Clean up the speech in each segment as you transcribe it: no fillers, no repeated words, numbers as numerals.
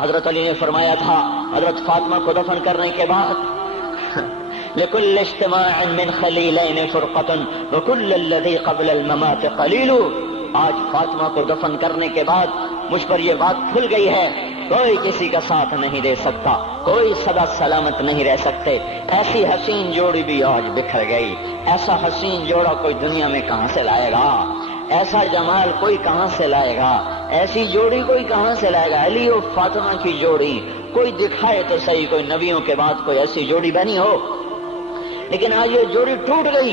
حضرت علی نے فرمایا تھا حضرت فاطمہ کو دفن کرنے کے بعد لکل اجتماع من خلیلین فرقۃ وکل الذی قبل الممات قلیل. آج فاطمہ کو دفن کرنے کے بعد مجھ پر یہ بات کھل گئی ہے، کوئی کسی کا ساتھ نہیں دے سکتا، کوئی سدا سلامت نہیں رہ سکتے. ایسی حسین جوڑی بھی آج بکھر گئی. ایسا حسین جوڑا کوئی دنیا میں کہاں سے لائے گا؟ ایسا جمال کوئی کہاں سے لائے گا؟ ایسی جوڑی کوئی کہاں سے لائے گا؟ علی و فاطمہ کی جوڑی کوئی دکھائے تو صحیح، کوئی نبیوں کے بعد کوئی ایسی جوڑی بنی ہو. لیکن آج یہ جوڑی ٹوٹ گئی.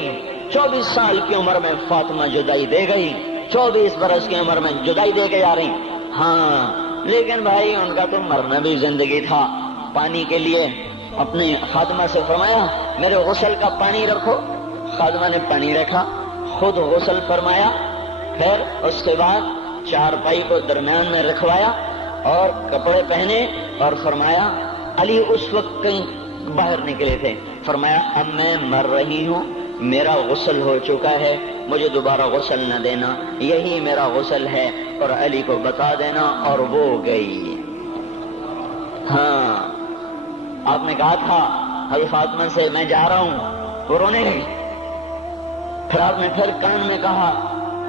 24 سال کی عمر میں فاطمہ جدائی دے گئی، 24 برس کی عمر میں جدائی دے کے جا رہی. ہاں لیکن بھائی ان کا تو مرنا بھی زندگی تھا. پانی کے لیے اپنے خادمہ سے فرمایا میرے غسل کا پانی رکھو. خادمہ نے پانی رکھا، خود غسل فرمایا، پھر اس کے بعد چارپائی کو درمیان میں رکھوایا اور کپڑے پہنے اور فرمایا علی اس وقت کہیں باہر نکلے تھے، فرمایا اب میں مر رہی ہوں، میرا غسل ہو چکا ہے، مجھے دوبارہ غسل نہ دینا، یہی میرا غسل ہے اور علی کو بتا دینا. اور وہ گئی. ہاں آپ نے کہا تھا حضرت فاطمہ سے میں جا رہا ہوں، وہ رونے لگی. پھر آپ نے پھر کان میں کہا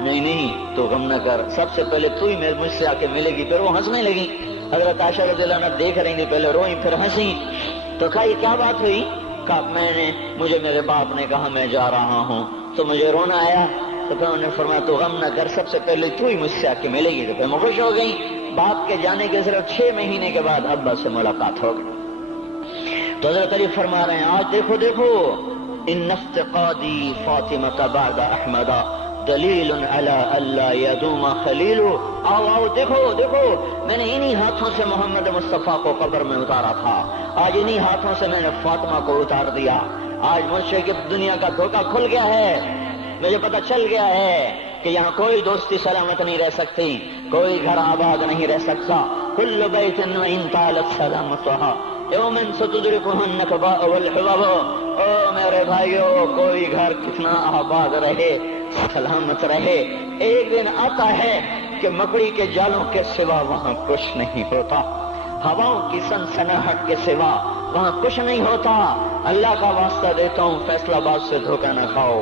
نہیں نہیں تو غم نہ کر، سب سے پہلے تو ہی مجھ سے آ کے ملے گی. پھر وہ ہنسنے لگی. حضرت عائشہ رضی اللہ عنہا دیکھ رہی تھی، پہلے روئی پھر ہنسی. تو کہا یہ کیا بات ہوئی؟ کہا مجھے میرے باپ نے کہا میں جا رہا ہوں تو مجھے رونا آیا. تو پھر انہوں نے فرمایا تو غم نہ کر، سب سے پہلے تو ہی مجھ سے آ کے ملے گی. تو پھر میں خوش ہو گئی. باپ کے جانے کے صرف 6 مہینے کے بعد ابا سے ملاقات ہو گئی. تو حضرت علی فرما رہے ہیں آج دیکھو دیکھو ان افتقادی فاطمہ بعد احمد دلیل علی اللہ یدوم خلیل. آؤ آؤ دیکھو دیکھو میں نے انہی ہاتھوں سے محمد مصطفیٰ کو قبر میں اتارا تھا، آج انہی ہاتھوں سے میں نے فاطمہ کو اتار دیا. آج مجھ سے کہ دنیا کا دھوکہ کھل گیا ہے، مجھے پتہ چل گیا ہے کہ یہاں کوئی دوستی سلامت نہیں رہ سکتی، کوئی گھر آباد نہیں رہ سکتا. کل بیت وان طالت سلامتها یوم ستدرکها النکباء والحباب. او میرے بھائیو کوئی گھر کتنا آباد رہے سلامت رہے، ایک دن آتا ہے کہ مکڑی کے جالوں کے سوا وہاں کچھ نہیں ہوتا، ہواؤں کی سنسناہٹ کے سوا وہاں کچھ نہیں ہوتا. اللہ کا واسطہ دیتا ہوں فیصلہ آباد سے دھوکہ نہ کھاؤ،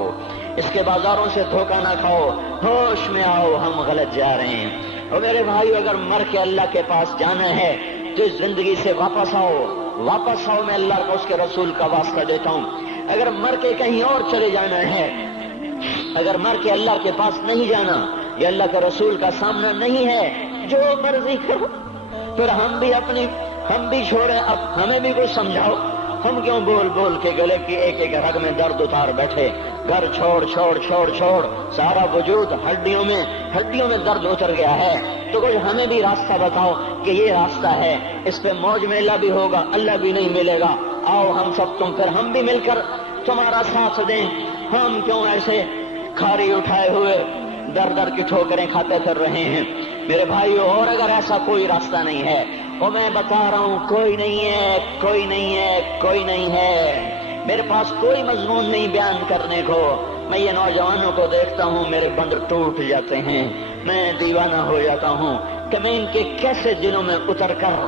اس کے بازاروں سے دھوکہ نہ کھاؤ، ہوش میں آؤ ہم غلط جا رہے ہیں. اور میرے بھائیو اگر مر کے اللہ کے پاس جانا ہے تو اس زندگی سے واپس آؤ، واپس آؤ. میں اللہ کا اس کے رسول کا واسطہ دیتا ہوں. اگر مر کے کہیں اور چلے جانا ہے، اگر مر کے اللہ کے پاس نہیں جانا یا اللہ کے رسول کا سامنا نہیں ہے، جو مرضی کرو. پھر ہم بھی چھوڑیں، اب ہمیں بھی کوئی سمجھاؤ. ہم کیوں بول بول کے گلے کی ایک ایک رگ میں درد اتار بیٹھے؟ گھر چھوڑ چھوڑ چھوڑ چھوڑ سارا وجود ہڈیوں میں درد اتر گیا ہے. تو کوئی ہمیں بھی راستہ بتاؤ کہ یہ راستہ ہے، اس پہ موج میلہ بھی ہوگا، اللہ بھی نہیں ملے گا. آؤ ہم سب پھر ہم بھی مل کر تمہارا ساتھ دیں. ہم کیوں ایسے کھاری اٹھائے ہوئے در در کی ٹھوکریں کھاتے پھر رہے ہیں؟ میرے بھائیو اور اگر ایسا کوئی راستہ نہیں ہے، اور میں بتا رہا ہوں کوئی نہیں ہے، کوئی نہیں ہے، کوئی نہیں ہے. میرے پاس کوئی مضمون نہیں بیان کرنے کو. میں یہ نوجوانوں کو دیکھتا ہوں میرے بند ٹوٹ جاتے ہیں، میں دیوانہ ہو جاتا ہوں کہ میں ان کے کیسے دلوں میں اتر کر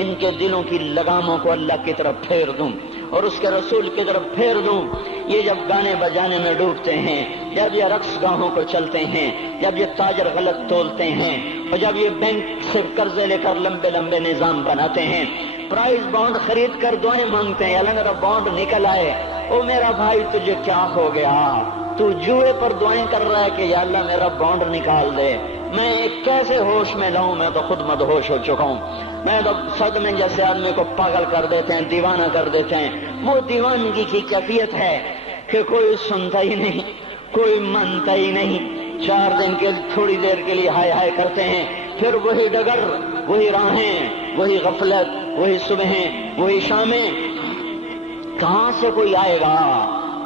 ان کے دلوں کی لگاموں کو اللہ کی طرف پھیر دوں اور اس کے رسول کی طرف پھیر دوں. یہ جب گانے بجانے میں ڈوبتے ہیں، جب یہ رقص گاہوں کو چلتے ہیں، جب یہ تاجر غلط تولتے ہیں، اور جب یہ بینک سے قرضے لے کر لمبے لمبے نظام بناتے ہیں، پرائز بانڈ خرید کر دعائیں مانگتے ہیں اللہ میرا بانڈ نکل آئے. او میرا بھائی تجھے کیا ہو گیا؟ تو جوئے پر دعائیں کر رہا ہے کہ یا اللہ میرا بانڈ نکال دے. میں کیسے ہوش میں لاؤں؟ میں تو خود مدہوش ہو چکا ہوں. میں تو صدمے جیسے آدمی کو پاگل کر دیتے ہیں، دیوانہ کر دیتے ہیں. وہ دیوانگی کی کیفیت ہے کہ کوئی سنتا ہی نہیں، کوئی مانتا ہی نہیں. 4 دن کے تھوڑی دیر کے لیے ہائے ہائے کرتے ہیں، پھر وہی ڈگر، وہی راہیں، وہی غفلت، وہی صبحیں، وہی شامیں. کہاں سے کوئی آئے گا؟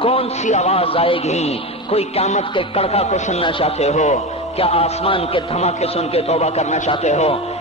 کون سی آواز آئے گی؟ کوئی قیامت کے کڑکا کو سننا چاہتے ہو؟ کیا آسمان کے دھماکے سن کے توبہ کرنا چاہتے ہو؟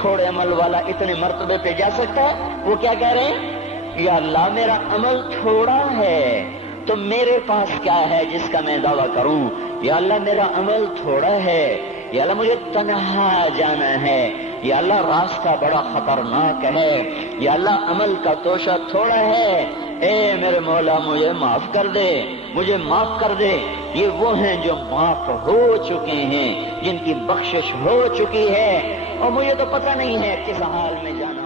تھوڑے عمل والا اتنے مرتبے پہ جا سکتا ہے؟ وہ کیا کہہ رہے ہیں؟ یا اللہ میرا عمل تھوڑا ہے تو میرے پاس کیا ہے جس کا میں دعویٰ کروں؟ یا اللہ میرا عمل تھوڑا ہے، یا اللہ مجھے تنہا جانا ہے، یا اللہ راستہ بڑا خطرناک ہے، یا اللہ عمل کا توشہ تھوڑا ہے، اے میرے مولا مجھے معاف کر دے، مجھے معاف کر دے۔ یہ وہ ہیں جو معاف ہو چکے ہیں، جن کی بخشش ہو چکی ہے، اور مجھے تو پتہ نہیں ہے کس حال میں جانا